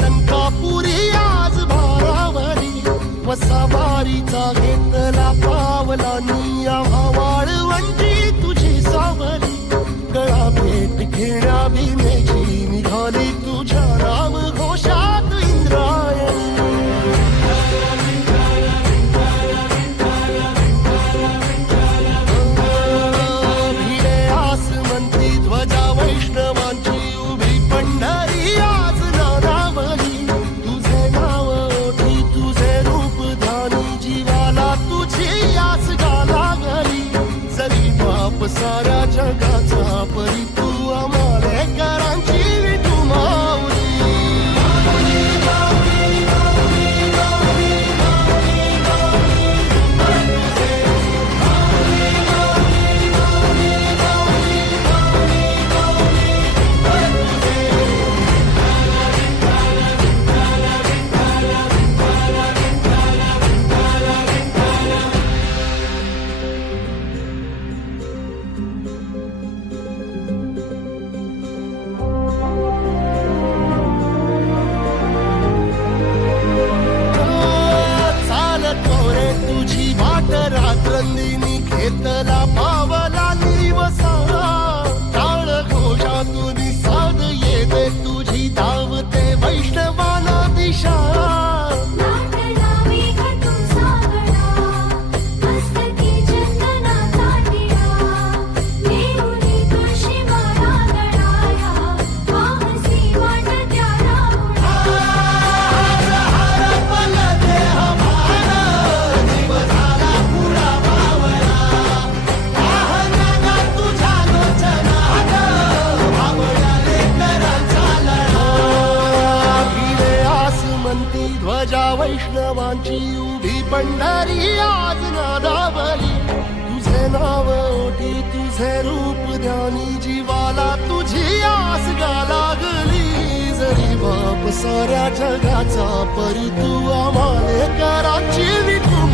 लंकापुरी आज भारावरी वसावारीचा घेतला पावला निया वाळवंटी तुझी सावली गळा भेट घेण्या भीमेची निघाली तुझ्या राम घोषात इंद्रायणी भिडे आसमंती ध्वजा वैष्णवांची उभी पंढरी आज नानावली तुझे नाव ओठी तुझे रूप ध्यानी जीवाला तुझी आस गाला गली जरी बाप साऱ्या जगाचा परी तू आमालेकरांची विठू माऊली रात्रंदिनी घेतला पावला निवसा टाळ घोषातून साध येते तुझी धावते वैष्णवाना दिशा ध्वजा वैष्णवांची उभी पंढरी आज नादावली तुझे नाव ओठी तुझे रूप ध्यानी जीवाला तुझी आस गा लागली जरी बाप साऱ्या जगाचा परी तू आमालेकरांची विठू